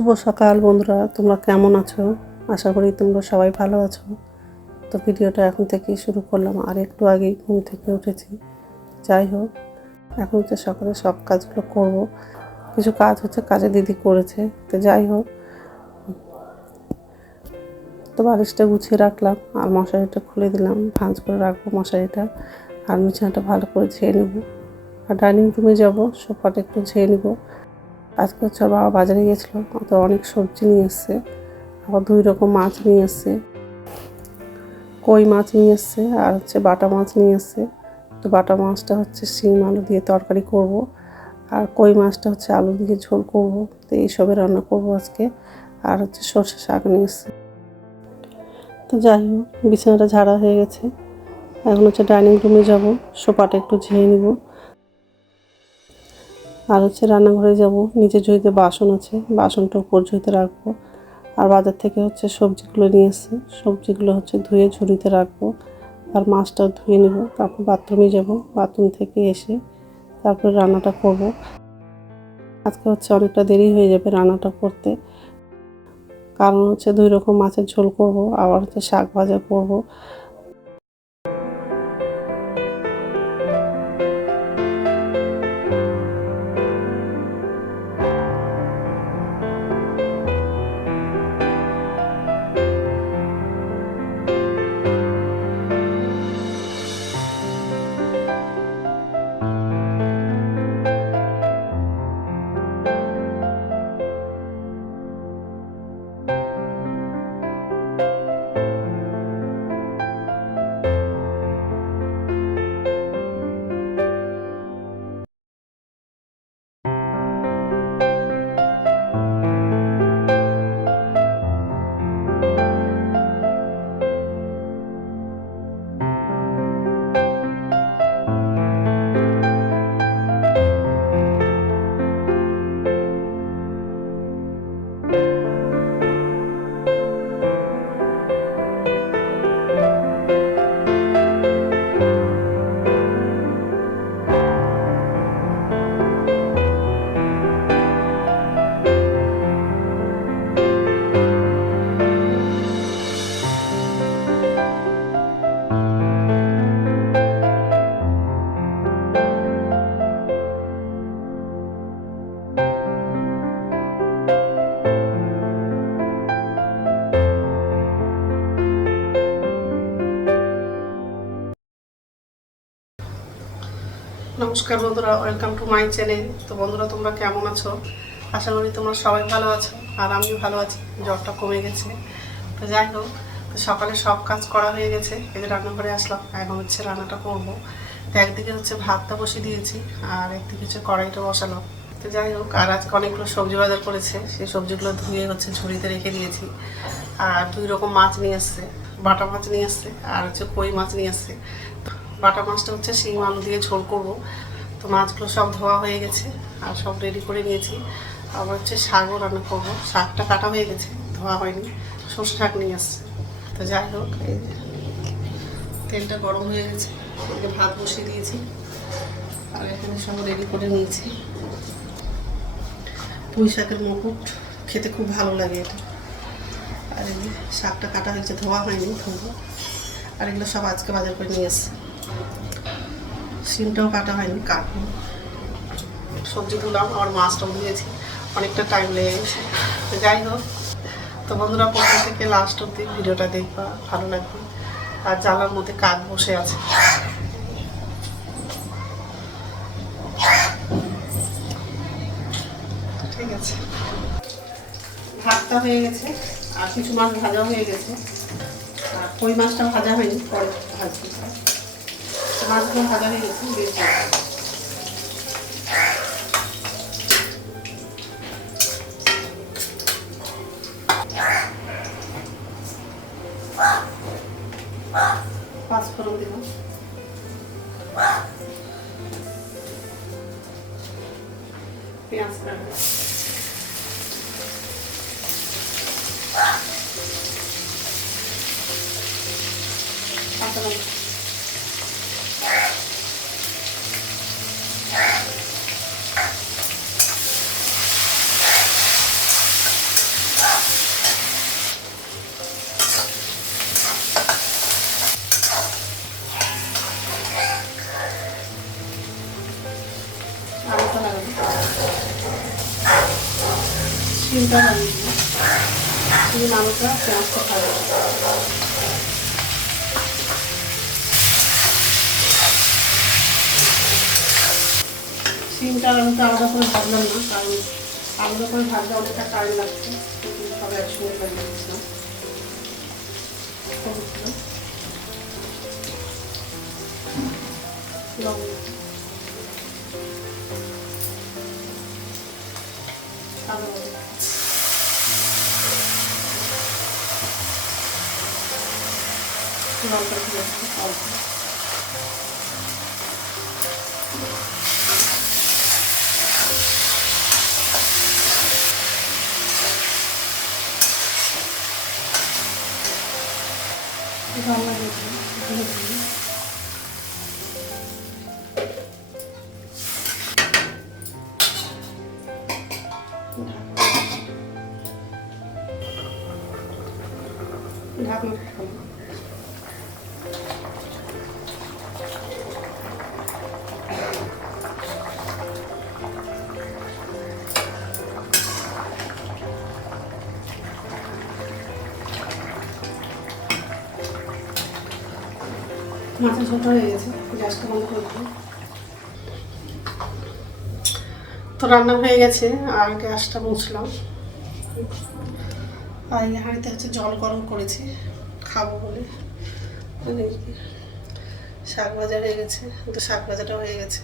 শুভ সকাল বন্ধুরা, তোমরা কেমন আছো? আশা করি তোমরা সবাই ভালো আছো। তো ভিডিওটা এখন থেকেই শুরু করলাম, আর একটু আগেই ঘুম থেকে উঠেছি। যাই হোক, এখন হচ্ছে সকালে সব কাজগুলো করব। কিছু কাজ হচ্ছে কাজে দিদি করেছে, তো যাই হোক। তো বালিশটা গুছিয়ে রাখলাম আর মশারিটা খুলে দিলাম, ভাঁজ করে রাখবো মশারিটা। আর বিছানাটা ভালো করে ঝেয়ে নেব। আর ডাইনিং রুমে যাব, সোফাটা একটু ঝেয়ে নেব। আজকে হচ্ছে বাবা বাজারে গিয়েছিলো, তো অনেক সবজি নিয়ে এসছে। আবার 2 রকম মাছ নিয়ে এসছে, কই মাছ নিয়ে এসছে আর হচ্ছে বাটা মাছ নিয়ে এসছে। তো বাটা মাছটা হচ্ছে শিম আলু দিয়ে তরকারি করব, আর কই মাছটা হচ্ছে আলু দিয়ে ঝোল করব। তো এইসবে রান্না করব আজকে। আর হচ্ছে সর্ষে শাক নিয়ে এসছে। তো যাই হোক, বিছানাটা ঝাড়া হয়ে গেছে। এখন হচ্ছে ডাইনিং রুমে যাব, সোফাটা একটু ঝেয়ে নিব। আর হচ্ছে রান্নাঘরে যাব, নিচে ঝুড়িতে বাসন আছে, বাসনটা উপর ঝুড়িতে রাখবো। আর বাজার থেকে হচ্ছে সবজিগুলো নিয়ে এসেছি, সবজিগুলো হচ্ছে ধুয়ে ঝুড়িতে রাখবো। আর মাছটাও ধুয়ে নেব, তারপর বাথরুমে যাব, বাথরুম থেকে এসে তারপরে রান্নাটা করব। আজকে হচ্ছে অনেকটা দেরি হয়ে যাবে রান্নাটা করতে, কারণ হচ্ছে 2 রকম মাছের ঝোল করব, আবার হচ্ছে শাক ভাজা করব। নমস্কার বন্ধুরা, ওয়েলকাম টু মাই চ্যানেল। তো বন্ধুরা, তোমরা কেমন আছো? আশা করি তোমরা সবাই ভালো আছো, আর আমিও ভালো আছি। জ্বরটা কমে গেছে। তো যাই হোক, তো সকালে সব কাজ করা হয়ে গেছে। এই যে রান্নাঘরে আসলাম, এখন হচ্ছে রান্নাটা করবো। তো একদিকে হচ্ছে ভাতটা বসিয়ে দিয়েছি, আর একদিকে হচ্ছে কড়াইটা বসালাম। তো যাই হোক, আর আজকে অনেকগুলো সবজি বাজার করেছে, সেই সবজিগুলো ধুয়ে হচ্ছে ঝুড়িতে রেখে দিয়েছি। আর 2 রকম মাছ নিয়ে এসছে, বাটা মাছ নিয়ে এসছে আর হচ্ছে কই মাছ নিয়ে এসছে। বাটা মাছটা হচ্ছে শিম আলু দিয়ে ঝোল করবো। তো মাছগুলো সব ধোয়া হয়ে গেছে আর সব রেডি করে নিয়েছি। আবার হচ্ছে শাকও রান্না করবো, শাকটা কাটা হয়ে গেছে, ধোয়া হয়নি। সর্ষে শাক নিয়ে আসছে। তো যাই হোক, এই যে তেলটা গরম হয়ে গেছে, এদিকে ভাত বসিয়ে দিয়েছি আর এখানে সব রেডি করে নিয়েছি। পুঁই শাকের মুকুট খেতে খুব ভালো লাগে এটা। আর এই শাকটা কাটা হয়েছে, ধোয়া হয়নি, ধোবো। আর এগুলো সব আজকে বাজার করে নিয়ে এসছে। সিমটাও কাটা হয়নি, কাটবো। সবজি ধুলাম, আর মাছটাও দিয়েছি, অনেকটা টাইম লেগে গেছে। তো যাই হোক, তো বন্ধুরা প্রথম থেকে লাস্ট অব্দি ভিডিওটা দেখবা, ভালো লাগবে। আর জানলার মধ্যে কাক বসে আছে। ঠিক আছে, ভাতটা হয়ে গেছে আর কিছু মাছ ভাজা হয়ে গেছে। আর কই মাছটা ভাজা হয়নি, পরে ভাজতে। মাছগুলো ভাজা হয়ে গেছে, বেশ ভালো। পাঁচফোড়ন দেব, পেঁয়াজ কাটবো, কাঁচা লঙ্কা, আলুটা লাগাবো, শিমটা লাগিয়ে দিই, শিম আলুটা পেঁয়াজটা ভাজবো। শিমটা আলুটা আলাদা করে ভাজলাম না, কারণ আলাদা করে ভাজলে অনেকটা টাইম লাগছে, সব একসঙ্গে লাগিয়ে দিচ্ছিলাম। লবণ, লঙ্কা দিয়েছি অল্প, রান্না দিয়ে ঢাকনাটা খাবো। মাছের ছোট হয়ে গেছে, গ্যাসটা বন্ধ করে দিই। তো রান্না হয়ে গেছে, আর গ্যাসটা মুছলাম। আর এই হাঁড়িতে হচ্ছে জল গরম করেছি খাবো বলে। শাক ভাজা হয়ে গেছে, তো শাক ভাজাটা হয়ে গেছে।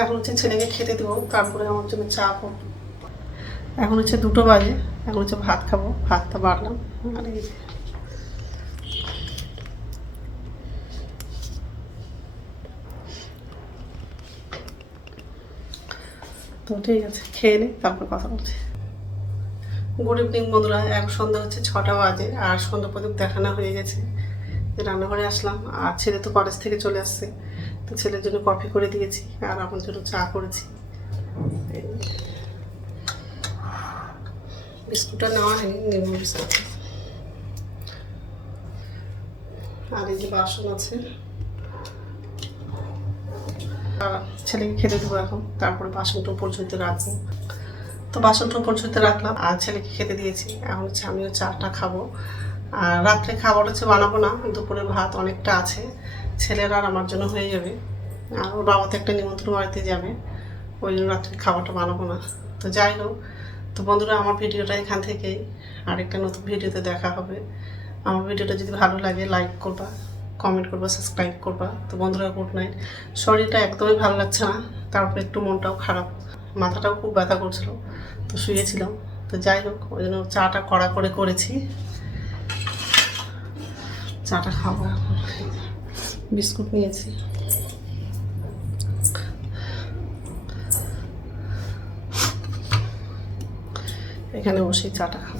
এখন হচ্ছে ছেলেকে খেতে দেবো, তারপরে আমার জন্য চা করবো। এখন হচ্ছে 2টো বাজে, এখন হচ্ছে ভাত খাবো, ভাতটা বাড়লাম। আর এই তো ঠিক আছে, খেয়ে নিই, তারপর কথা বলছি। গুড ইভিনিং বন্ধুরা, এখন সন্ধ্যা হচ্ছে 6টা বাজে, আর সন্ধ্যা প্রদীপ দেখানো হয়ে গেছে। রান্নাঘরে আসলাম, আর ছেলে তো কলেজ থেকে চলে আসছে, তো ছেলের জন্য কফি করে দিয়েছি, আর আমার জন্য চা করেছি। বিস্কুটটা নেওয়া হয়নি, নেব বিস্কুট। আর এই যে বাসন আছে, ছেলেকে খেতে দেবো এখন, তারপরে বাসনটা উপর ঝুঁতে রাখবো। তো বাসনটা উপর ঝুঁতে রাখলাম, আর ছেলেকে খেতে দিয়েছি। এখন হচ্ছে আমিও চাটা খাবো। আর রাত্রে খাবার হচ্ছে বানাবো না, দুপুরে ভাত অনেকটা আছে, ছেলের আর আমার জন্য হয়ে যাবে। আর ওর বাবা তো একটা নিমন্ত্রণ বাড়িতে যাবে, ওই জন্য রাত্রে খাবারটা বানাবো না। তো যাই হোক, তো বন্ধুরা আমার ভিডিওটা এখান থেকেই, আরেকটা নতুন ভিডিওতে দেখা হবে। আমার ভিডিওটা যদি ভালো লাগে লাইক করবা, কমেন্ট করবা, সাবস্ক্রাইব করবা। তো বন্ধুরা গুড নাইট। শরীরটা একদমই ভালো লাগছে না, তারপর একটু মনটাও খারাপ, মাথাটাও খুব ব্যথা করছিল, তো শুয়েছিলাম। তো যাই হোক, ওই জন্য চাটা কড়া করে করেছি, চাটা খাবো এখন। বিস্কুট নিয়েছি, এখানে বসে চাটা খাবো।